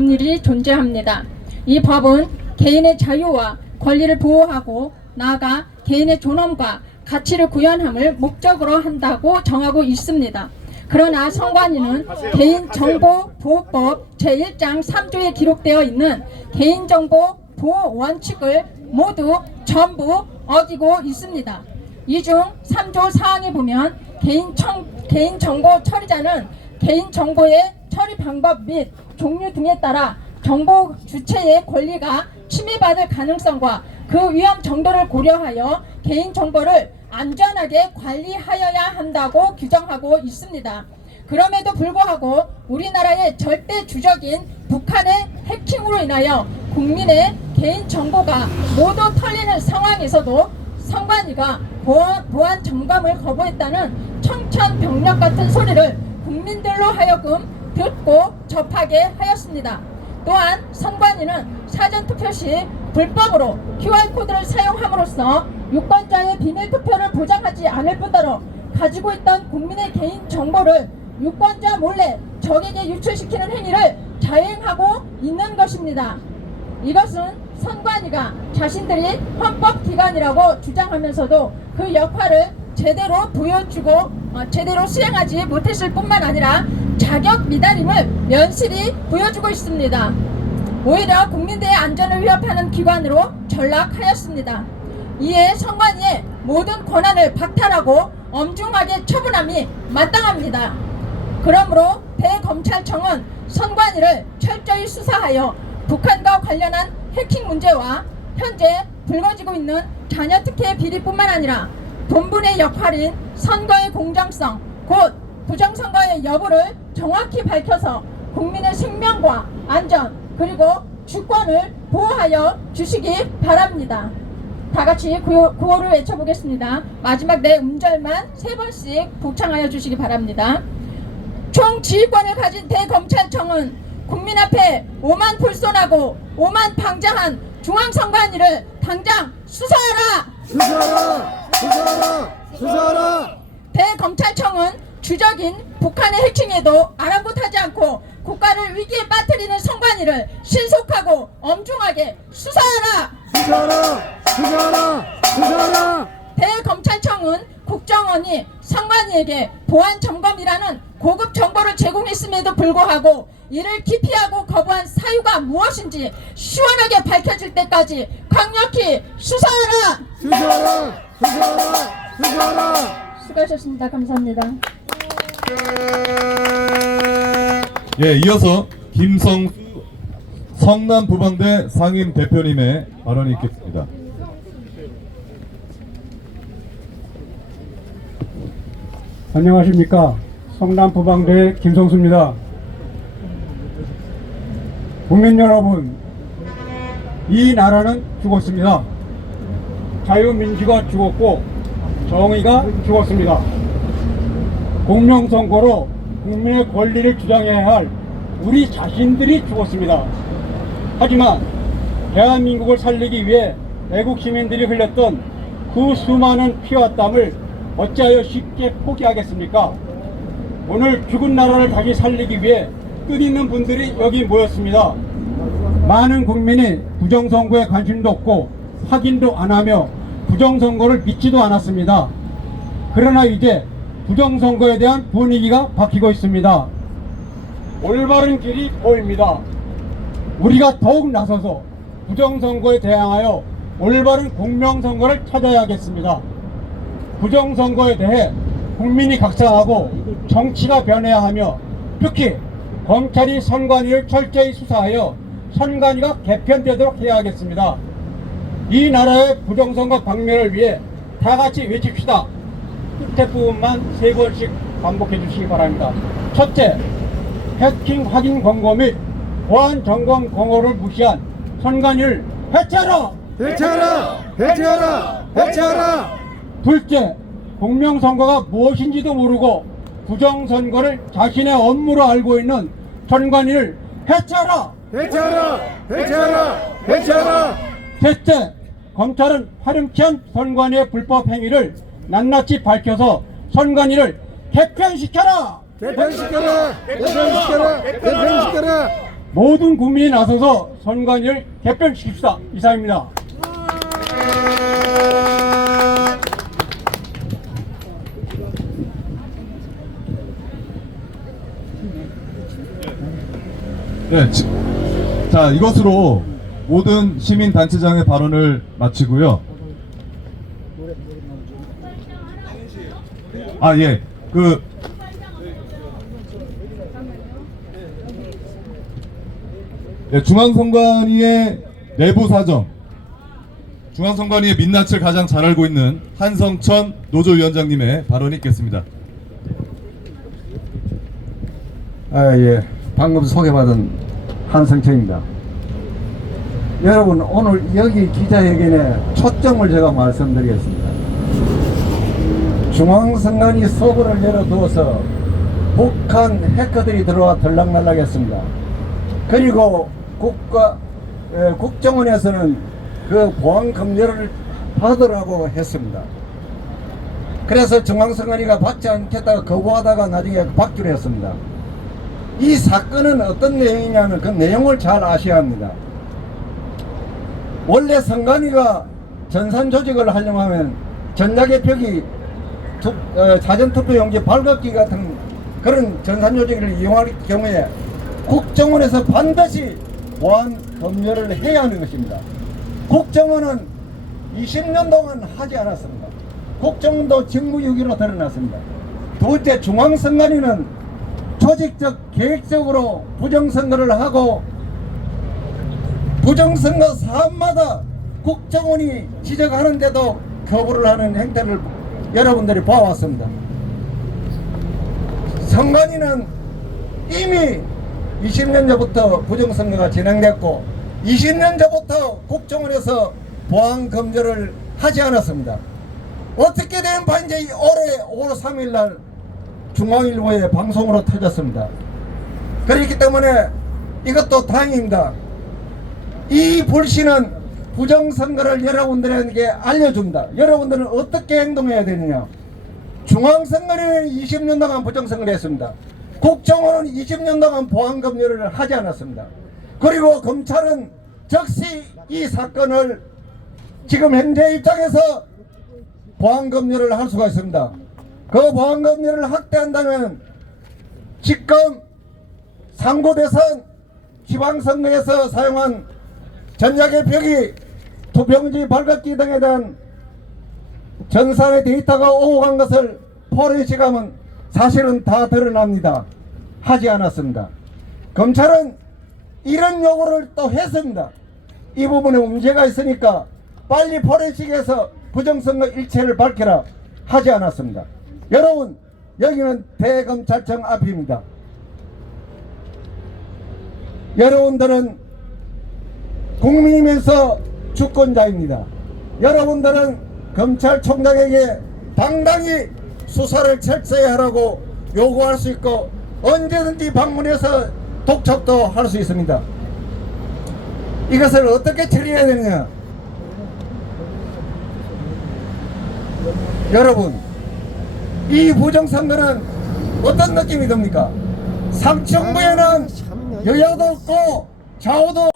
법률이 존재합니다. 이 법은 개인의 자유와 권리를 보호하고 나아가 개인의 존엄과 가치를 구현함을 목적으로 한다고 정하고 있습니다. 그러나 선관위는 개인정보보호법 제1장 3조에 기록되어 있는 개인정보 보호 원칙을 모두 전부 어기고 있습니다. 이 중 3조 사항에 보면 개인정보 처리자는 개인정보의 처리 방법 및 종류 등에 따라 정보 주체의 권리가 침해받을 가능성과 그 위험 정도를 고려하여 개인정보를 안전하게 관리하여야 한다고 규정하고 있습니다. 그럼에도 불구하고 우리나라의 절대주적인 북한의 해킹으로 인하여 국민의 개인정보가 모두 털리는 상황에서도 선관위가 보안 점검을 거부했다는 청천벽력 같은 소리를 국민들로 하여금 듣고 접하게 하였습니다. 또한 선관위는 사전투표 시 불법으로 QR코드를 사용함으로써 유권자의 비밀투표를 보장하지 않을 뿐더러 가지고 있던 국민의 개인정보를 유권자 몰래 적에게 유출시키는 행위를 자행하고 있는 것입니다. 이것은 선관위가 자신들이 헌법기관이라고 주장하면서도 그 역할을 제대로 제대로 수행하지 못했을 뿐만 아니라 자격 미달임을 면실히 보여주고 있습니다. 오히려 국민들의 안전을 위협하는 기관으로 전락하였습니다. 이에 선관위의 모든 권한을 박탈하고 엄중하게 처분함이 마땅합니다. 그러므로 대검찰청은 선관위를 철저히 수사하여 북한과 관련한 해킹 문제와 현재 불거지고 있는 자녀특혜 비리뿐만 아니라 본분의 역할인 선거의 공정성, 곧 부정선거의 여부를 정확히 밝혀서 국민의 생명과 안전 그리고 주권을 보호하여 주시기 바랍니다. 다 같이 구호를 외쳐보겠습니다. 마지막 내 음절만 3번씩 복창하여 주시기 바랍니다. 총 지휘권을 가진 대검찰청은 국민 앞에 오만 불손하고 오만 방장한 중앙선관위를 당장 수사하라! 수사하라! 수사하라! 수사하라! 대검찰청은 주적인 북한의 해킹에도 아랑곳하지 않고 국가를 위기에 빠뜨리는 선관위를 신속하고 엄중하게 수사하라! 수사하라! 수사하라! 수사하라! 대검찰청은 국정원이 선관위에게 보안 점검이라는 고급 정보를 제공했음에도 불구하고 이를 기피하고 거부한 사유가 무엇인지 시원하게 밝혀질 때까지 강력히 수사하라! 수사하라! 수사하라! 수사하라! 수고하셨습니다. 감사합니다. 예, 이어서 김성수 성남부방대 상임 대표님의 발언이 있겠습니다. 안녕하십니까. 성남부방대 김성수입니다. 국민 여러분, 이 나라는 죽었습니다. 자유민주가 죽었고 정의가 죽었습니다. 공명선거로 국민의 권리를 주장해야 할 우리 자신들이 죽었습니다. 하지만 대한민국을 살리기 위해 애국 시민들이 흘렸던 그 수많은 피와 땀을 어찌하여 쉽게 포기하겠습니까? 오늘 죽은 나라를 다시 살리기 위해 뜻있는 분들이 여기 모였습니다. 많은 국민이 부정선거에 관심도 없고 확인도 안하며 부정선거를 믿지도 않았습니다. 그러나 이제 부정선거에 대한 분위기가 바뀌고 있습니다. 올바른 길이 보입니다. 우리가 더욱 나서서 부정선거에 대항하여 올바른 공명선거를 찾아야겠습니다. 부정선거에 대해 국민이 각성하고 정치가 변해야 하며 특히 검찰이 선관위를 철저히 수사하여 선관위가 개편되도록 해야 하겠습니다. 이 나라의 부정선거 박멸을 위해 다 같이 외칩시다. 끝에 부분만 3번씩 반복해 주시기 바랍니다. 첫째, 해킹 확인 권고 및 보안 점검 권고를 무시한 선관위를 해체하라! 해체하라! 해체하라! 해체하라! 둘째, 공명선거가 무엇인지도 모르고 부정선거를 자신의 업무로 알고 있는 선관위를 해체하라! 해체하라! 해체하라! 해체하라! 셋째, 검찰은 파렴치한 선관위의 불법 행위를 낱낱이 밝혀서 선관위를 개편시켜라! 개편시켜라! 개편시켜라! 개편시켜라! 모든 국민이 나서서 선관위를 개편시킵시다. 이상입니다. 네, 자, 이것으로 모든 시민단체장의 발언을 마치고요. 아, 예. 중앙선관위의 내부 사정, 중앙선관위의 민낯을 가장 잘 알고 있는 한성천 노조위원장님의 발언이 있겠습니다. 예. 방금 소개받은 한성철입니다. 여러분, 오늘 여기 기자회견에 초점을 제가 말씀드리겠습니다. 중앙선관위 서버를 열어두어서 북한 해커들이 들어와 들락날락했습니다. 그리고 국정원에서는 그 보안 검열을 받으라고 했습니다. 그래서 중앙선관위가 받지 않겠다가 거부하다가 나중에 받기로 했습니다. 이 사건은 어떤 내용이냐면 그 내용을 잘 아셔야 합니다. 원래 선관위가 전산 조직을 하려면 전자개표기, 사전투표용지 발급기 같은 그런 전산 조직을 이용할 경우에 국정원에서 반드시 보안 검열을 해야 하는 것입니다. 국정원은 20년 동안 하지 않았습니다. 국정원도 직무유기로 드러났습니다. 둘째, 중앙선관위는 조직적, 계획적으로 부정선거를 하고 부정선거 사업마다 국정원이 지적하는데도 거부를 하는 행태를 여러분들이 봐왔습니다. 선관위는 이미 20년 전부터 부정선거가 진행됐고 20년 전부터 국정원에서 보안 검열을 하지 않았습니다. 어떻게 된 바인지 올해 5월 3일 날 중앙일보의 방송으로 터졌습니다. 그렇기 때문에 이것도 다행입니다. 이 불씨는 부정선거를 여러분들에게 알려줍니다. 여러분들은 어떻게 행동해야 되느냐. 중앙선관위는 20년 동안 부정선거를 했습니다. 국정원은 20년 동안 보안검열을 하지 않았습니다. 그리고 검찰은 즉시 이 사건을 지금 현재 입장에서 보안검열을 할 수가 있습니다. 그 보안검열을 확대한다면 지금 상고대선 지방선거에서 사용한 전자개표기, 투표용지 발급기 등에 대한 전산의 데이터가 오고 간 것을 포렌식하면 사실은 다 드러납니다. 하지 않았습니다. 검찰은 이런 요구를 또 했습니다. 이 부분에 문제가 있으니까 빨리 포렌식에서 부정선거 일체를 밝혀라. 하지 않았습니다. 여러분, 여기는 대검찰청 앞입니다. 여러분들은 국민이면서 주권자입니다. 여러분들은 검찰총장에게 당당히 수사를 철저히 하라고 요구할 수 있고 언제든지 방문해서 독촉도 할 수 있습니다. 이것을 어떻게 처리해야 되느냐. 여러분, 이 부정선거는 어떤 느낌이 듭니까? 상층부에는 여야도 없고 좌우도